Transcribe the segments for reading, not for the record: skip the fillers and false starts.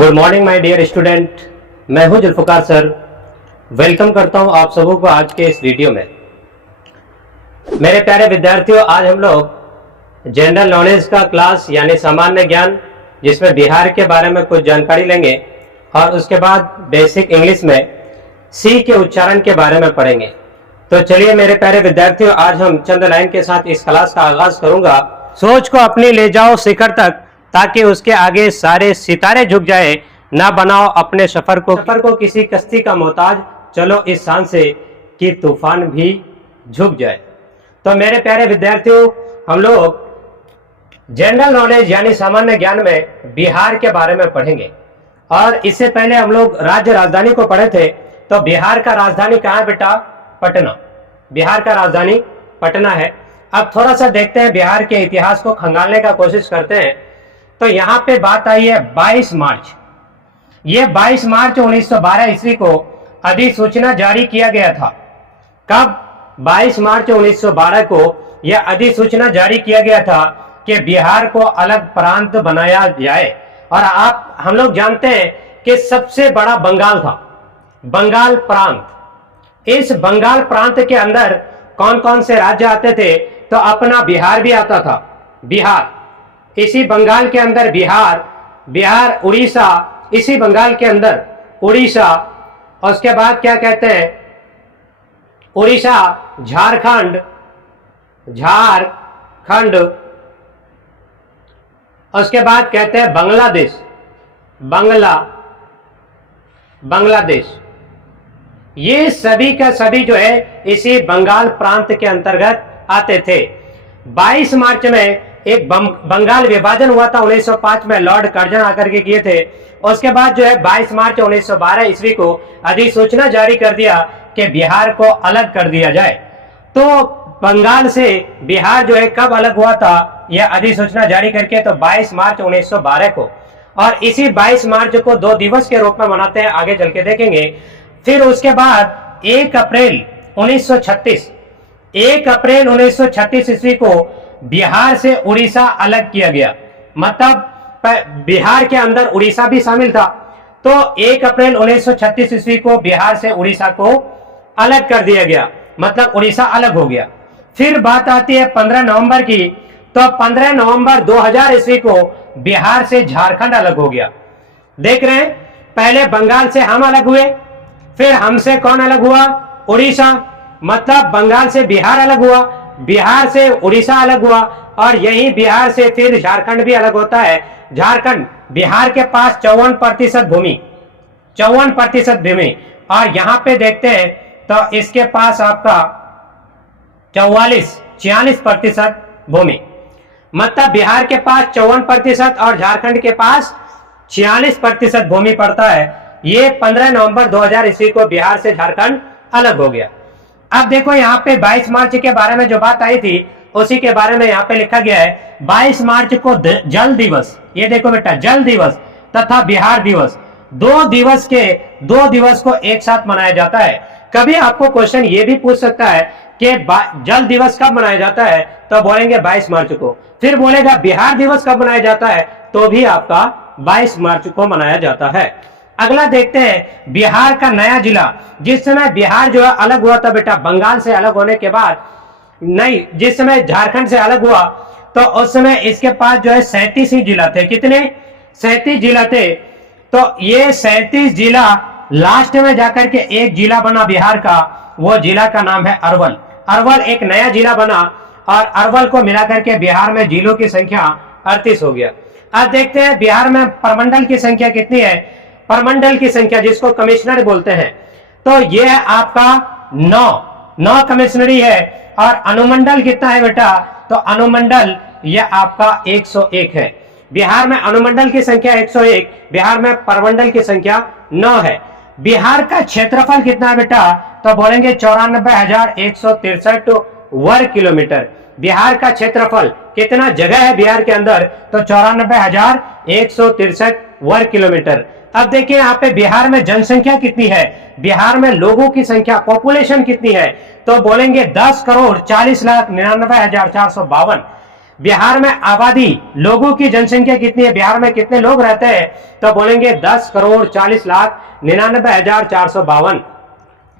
Good morning my dear student. मैं हूं Zulfikar sir. Welcome करता हूं आप सबों को आज के इस वीडियो में। मेरे प्यारे विद्यार्थियों, आज हम लोग जनरल नॉलेज का क्लास यानी सामान्य ज्ञान, जिसमें बिहार के बारे में कुछ जानकारी लेंगे और उसके बाद बेसिक इंग्लिश में सी के उच्चारण के बारे में पढ़ेंगे। तो चलिए मेरे प्यारे विद्यार्थियों, आज हम चंद लाइन के साथ इस क्लास का आगाज करूंगा। सोच को अपनी ले जाओ शिखर तक, ताकि उसके आगे सारे सितारे झुक जाए। ना बनाओ अपने सफर को किसी कश्ती का मोहताज, चलो इस शान से कि तूफान भी झुक जाए। तो मेरे प्यारे विद्यार्थियों, हम लोग जनरल नॉलेज यानी सामान्य ज्ञान में बिहार के बारे में पढ़ेंगे। और इससे पहले हम लोग राज्य राजधानी को पढ़े थे। तो बिहार का राजधानी कहाँ है बेटा? पटना। बिहार का राजधानी पटना है। अब थोड़ा सा देखते हैं, बिहार के इतिहास को खंगालने का कोशिश करते हैं। तो यहाँ पे बात आई है 22 मार्च। ये 22 मार्च 1912 ईस्वी को अधिसूचना जारी किया गया था। कब? 22 मार्च 1912 को यह अधिसूचना जारी किया गया था कि बिहार को अलग प्रांत बनाया जाए। और हम लोग जानते हैं कि सबसे बड़ा बंगाल था, बंगाल प्रांत। इस बंगाल प्रांत के अंदर कौन कौन से राज्य आते थे? तो अपना बिहार भी आता था। बिहार, इसी बंगाल के अंदर बिहार, उड़ीसा, इसी बंगाल के अंदर उड़ीसा, और उसके बाद क्या कहते हैं? उड़ीसा, झारखंड, उसके बाद कहते हैं बांग्लादेश। ये सभी का सभी जो है इसी बंगाल प्रांत के अंतर्गत आते थे। 22 मार्च में एक बंगाल विभाजन हुआ था 1905 में, लॉर्ड कर्जन आकर के किए थे। उसके बाद जो है 22 मार्च 1912 ईस्वी को अधिसूचना जारी कर दिया कि बिहार को अलग कर दिया जाए। तो बंगाल से बिहार जो है कब अलग हुआ था यह अधिसूचना जारी करके? तो 22 मार्च 1912 को। और इसी 22 मार्च को 2 दिवस के रूप में मनाते हैं, आगे चल के देखेंगे। फिर उसके बाद 1 अप्रैल 1936 ईस्वी को बिहार से उड़ीसा अलग किया गया। मतलब बिहार के अंदर उड़ीसा भी शामिल था। तो 1 अप्रैल 1936 ईस्वी को बिहार से उड़ीसा को अलग कर दिया गया, मतलब उड़ीसा अलग हो गया। फिर बात आती है 15 नवंबर की। तो 15 नवंबर 2000 ईस्वी को बिहार से झारखंड अलग हो गया। देख रहे हैं, पहले बंगाल से हम अलग हुए, फिर हमसे कौन अलग हुआ? उड़ीसा। मतलब बंगाल से बिहार अलग हुआ, बिहार से उड़ीसा अलग हुआ, और यही बिहार से फिर झारखंड भी अलग होता है। झारखंड, बिहार के पास 54% भूमि, और यहां पे देखते हैं तो इसके पास आपका 46% भूमि। मतलब बिहार के पास 54% और झारखंड के पास 46% भूमि पड़ता है। ये 15 नवंबर 2000 ईस्वी को बिहार से झारखंड अलग हो गया। अब देखो यहाँ पे 22 मार्च के बारे में जो बात आई थी उसी के बारे में यहाँ पे लिखा गया है। 22 मार्च को जल दिवस, ये देखो बेटा, जल दिवस तथा बिहार दिवस, 2 दिवस को एक साथ मनाया जाता है। कभी आपको क्वेश्चन ये भी पूछ सकता है कि जल दिवस कब मनाया जाता है? तो बोलेंगे 22 मार्च को। फिर बोलेगा बिहार दिवस कब मनाया जाता है? तो भी आपका 22 मार्च को मनाया जाता है। अगला देखते हैं, बिहार का नया जिला। जिस समय बिहार जो है अलग हुआ था बेटा, बंगाल से अलग होने के बाद, नहीं, जिस समय झारखंड से अलग हुआ तो उस समय इसके पास जो है 37 ही जिला थे। कितने? 37 जिला थे। तो ये 37 जिला लास्ट में जाकर के एक जिला बना बिहार का, वो जिला का नाम है अरवल। अरवल एक नया जिला बना, और अरवल को मिलाकर के बिहार में जिलों की संख्या 38 हो गया। अब देखते हैं बिहार में प्रमंडल की संख्या कितनी है। प्रमंडल की संख्या, जिसको कमिश्नर बोलते हैं, तो ये है आपका 9 कमिश्नरी है। और अनुमंडल कितना है बेटा? तो अनुमंडल ये आपका 101 है। बिहार में अनुमंडल की संख्या 101, बिहार में प्रमंडल की संख्या 9 है। बिहार का क्षेत्रफल कितना है बेटा? तो बोलेंगे 94,163 वर्ग किलोमीटर। बिहार का क्षेत्रफल, कितना जगह है बिहार के अंदर? तो 94,163 वर्ग किलोमीटर। अब देखिए यहाँ पे बिहार में जनसंख्या कितनी है, बिहार में लोगों की संख्या, पॉपुलेशन कितनी है? तो बोलेंगे 10,40,99,452। बिहार में आबादी, लोगों की जनसंख्या कितनी है, बिहार में कितने लोग रहते हैं, तो बोलेंगे 10,40,99,452।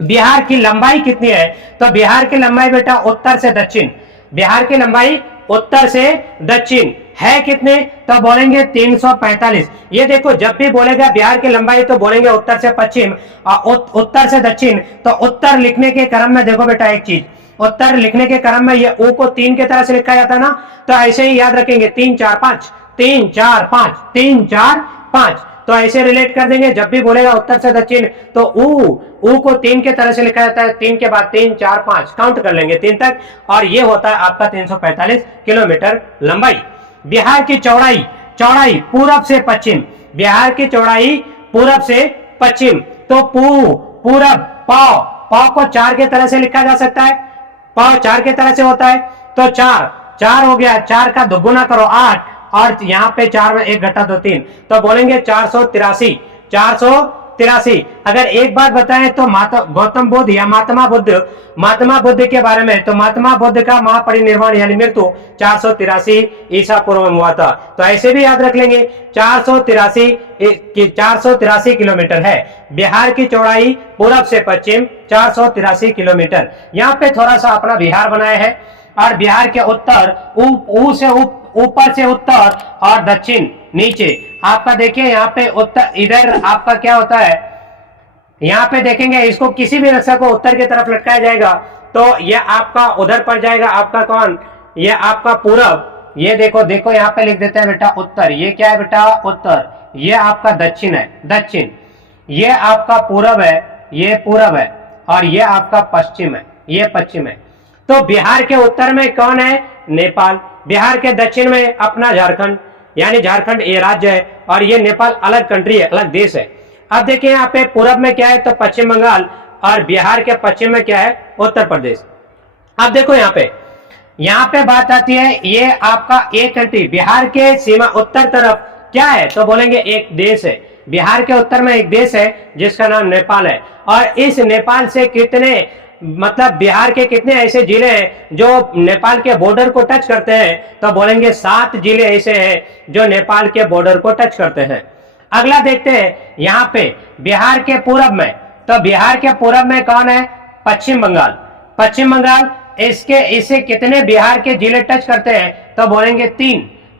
बिहार की लंबाई कितनी है, तो बिहार की लंबाई बेटा उत्तर से दक्षिण, बिहार की लंबाई उत्तर से दक्षिण है कितने, तो बोलेंगे 345। ये देखो जब भी बोलेगा बिहार की लंबाई तो बोलेंगे उत्तर से पश्चिम और उत्तर से दक्षिण। तो उत्तर लिखने के क्रम में देखो बेटा एक चीज, उत्तर लिखने के क्रम में ये ओ को 3 के तरह से लिखा जाता है ना, तो ऐसे ही याद रखेंगे 3 4 5 3 4 5 3 4 5, तो ऐसे रिलेट कर देंगे। जब भी बोलेगा उत्तर से दक्षिण तो ऊ को 3 के तरह से लिखा जाता है, 3 के बाद 3 4 5 काउंट कर लेंगे 3 तक, और ये होता है आपका 345 किलोमीटर लंबाई। बिहार की चौड़ाई, चौड़ाई पूरब से पश्चिम, बिहार की चौड़ाई पूरब से पश्चिम, तो पूरब पौ को 4 के तरह से लिखा जा सकता है, पौ 4 के तरह से होता है, तो 4 हो गया, 4 का दोगुना करो 8, और यहाँ पे 4 में 1 घटा 2 3, तो बोलेंगे 483। अगर एक बात बताएं तो गौतम बुद्ध या महात्मा बुद्ध के बारे में, तो महात्मा बुद्ध का महापरिनिर्वाण यानी मृत्यु 483 ईसा पूर्व में हुआ था, तो ऐसे भी याद रख लेंगे 483 किलोमीटर है बिहार की चौड़ाई पूरब से पश्चिम 483 किलोमीटर। यहाँ पे थोड़ा सा अपना बिहार बनाया है, और बिहार के उत्तर ऊपर से उत्तर और दक्षिण नीचे। आपका देखिए यहाँ पे उत्तर, इधर आपका क्या होता है, यहाँ पे देखेंगे इसको किसी भी नक्शा को उत्तर की तरफ लटकाया जाएगा तो ये आपका उधर पड़ जाएगा, आपका कौन, ये आपका पूरब। ये देखो यहाँ पे लिख देते हैं बेटा उत्तर, ये क्या है बेटा उत्तर, ये आपका दक्षिण है, दक्षिण, ये आपका पूरब है, ये पूरब है, और ये आपका पश्चिम है, ये पश्चिम है। तो बिहार के उत्तर में कौन है, नेपाल, बिहार के दक्षिण में अपना झारखंड, यानी झारखंड ये राज्य है, और ये नेपाल अलग कंट्री है, अलग देश है। अब देखिए यहाँ पे पूरब में क्या है, तो पश्चिम बंगाल, और बिहार के पश्चिम में क्या है, उत्तर प्रदेश। अब देखो यहाँ पे बात आती है, ये आपका एक कंट्री, बिहार के सीमा उत्तर तरफ क्या है, तो बोलेंगे एक देश है, बिहार के उत्तर में एक देश है जिसका नाम नेपाल है। और इस नेपाल से कितने, मतलब बिहार के कितने ऐसे जिले हैं जो नेपाल के बॉर्डर को टच करते हैं, तो बोलेंगे 7 जिले ऐसे हैं जो नेपाल के बॉर्डर को टच करते हैं। अगला देखते हैं यहाँ पे बिहार के पूरब में, तो बिहार के पूरब में कौन है, पश्चिम बंगाल, पश्चिम बंगाल, इसे कितने बिहार के जिले टच करते हैं, तो बोलेंगे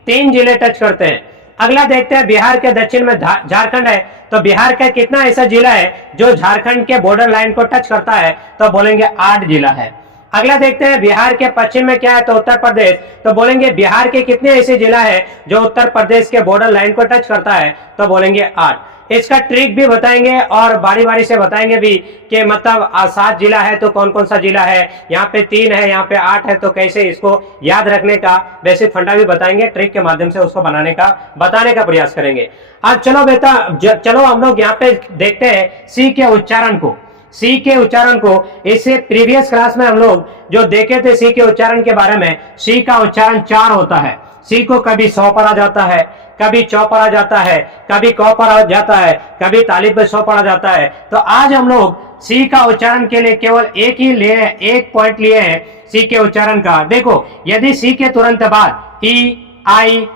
3 जिले टच करते हैं। अगला देखते हैं बिहार के दक्षिण में झारखंड है, तो बिहार का कितना ऐसा जिला है जो झारखंड के बॉर्डर लाइन को टच करता है, तो बोलेंगे 8 जिला है। अगला देखते हैं बिहार के पश्चिम में क्या है, तो उत्तर प्रदेश, तो बोलेंगे बिहार के कितने ऐसे जिला है जो उत्तर प्रदेश के बॉर्डर लाइन को टच करता है, तो बोलेंगे 8। इसका ट्रिक भी बताएंगे और बारी बारी से बताएंगे भी कि मतलब 7 जिला है तो कौन कौन सा जिला है, यहाँ पे 3 है, यहाँ पे 8 है, तो कैसे इसको याद रखने का बेसिक फंडा भी बताएंगे, ट्रिक के माध्यम से उसको बताने का प्रयास करेंगे। अब चलो बेटा, चलो हम लोग यहाँ पे देखते हैं सी के उच्चारण को, सी के उच्चारण को। इससे प्रीवियस क्लास में हम लोग जो देखे थे सी के उच्चारण के बारे में, सी का उच्चारण 4 होता है। सी को कभी 100 पढ़ा जाता है, कभी 4 पढ़ा जाता है, कभी क पढ़ा जाता है, कभी तालिब में 100 पढ़ा जाता है। तो आज हम लोग सी का उच्चारण के लिए केवल एक पॉइंट लिए हैं सी के उच्चारण का। देखो यदि सी के तुरंत बाद ई आई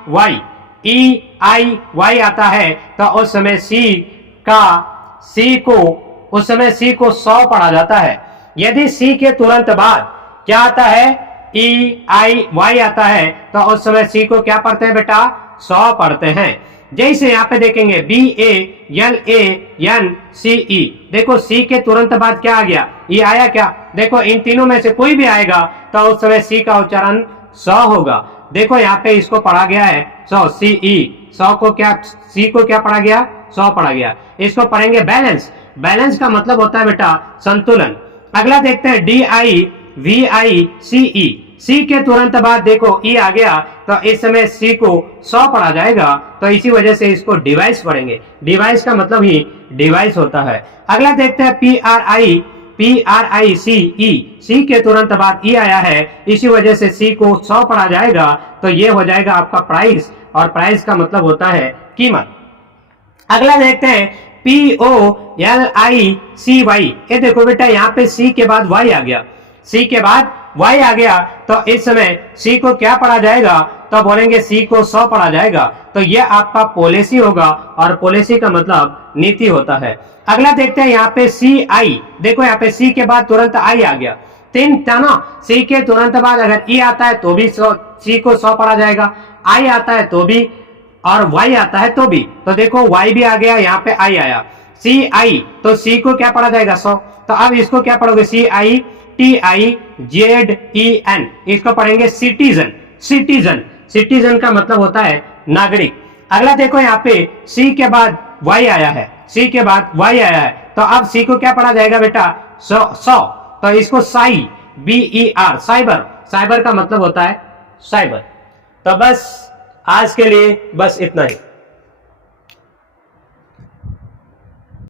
वाई आता है तो उस समय सी को 100 पढ़ा जाता है। यदि सी के तुरंत बाद क्या आता है, ई आई वाई आता है, तो उस समय सी को क्या पढ़ते हैं बेटा, 100 पढ़ते हैं। जैसे यहाँ पे देखेंगे BALANCE, देखो सी के तुरंत बाद क्या आ गया, ई आया क्या, देखो इन तीनों में से कोई भी आएगा तो उस समय सी का उच्चारण 100 होगा। देखो यहाँ पे इसको पढ़ा गया है 100, सी को क्या पढ़ा गया, 100 पढ़ा गया। इसको पढ़ेंगे बैलेंस, बैलेंस का मतलब होता है बेटा संतुलन। अगला देखते हैं DIVICE, सी के तुरंत बाद देखो ई आ गया तो इस समय सी को 100 पढ़ा जाएगा, तो इसी वजह से इसको डिवाइस पढ़ेंगे। डिवाइस का मतलब ही डिवाइस होता है। अगला देखते हैं PRICE, सी के तुरंत बाद ई आया है, इसी वजह से सी को 100 पढ़ा जाएगा, तो ये हो जाएगा आपका प्राइस, और प्राइस का मतलब होता है कीमत। अगला देखते हैं POLICY, ये देखो बेटा यहाँ पे सी के बाद वाई आ गया, सी के बाद वाई आ गया, तो इस समय सी को क्या पढ़ा जाएगा, तो बोलेंगे सी को 100 पढ़ा जाएगा। तो ये आपका पॉलिसी होगा और पॉलिसी का मतलब नीति होता है। अगला देखते हैं यहाँ पे सी आई, देखो यहाँ पे सी के बाद तुरंत आई आ गया, तीन था ना, सी के तुरंत बाद अगर ई आता है तो भी सी को 100 पढ़ा जाएगा, आई आता है तो भी, और वाई आता है तो भी। तो देखो वाई भी आ गया, यहाँ पे आई आया, सी आई, तो सी को क्या पढ़ा जाएगा 100। तो अब इसको क्या पढ़ोगे, C I T I Z E N, इसको पढ़ेंगे सिटीजन। सिटीजन, सिटीजन का मतलब होता है नागरिक। अगला देखो यहाँ पे सी के बाद वाई आया है, सी के बाद वाई आया है, तो अब सी को क्या पढ़ा जाएगा बेटा 100। तो इसको साई B E R, cyber, cyber का मतलब होता है साइबर। तो बस आज के लिए बस इतना ही।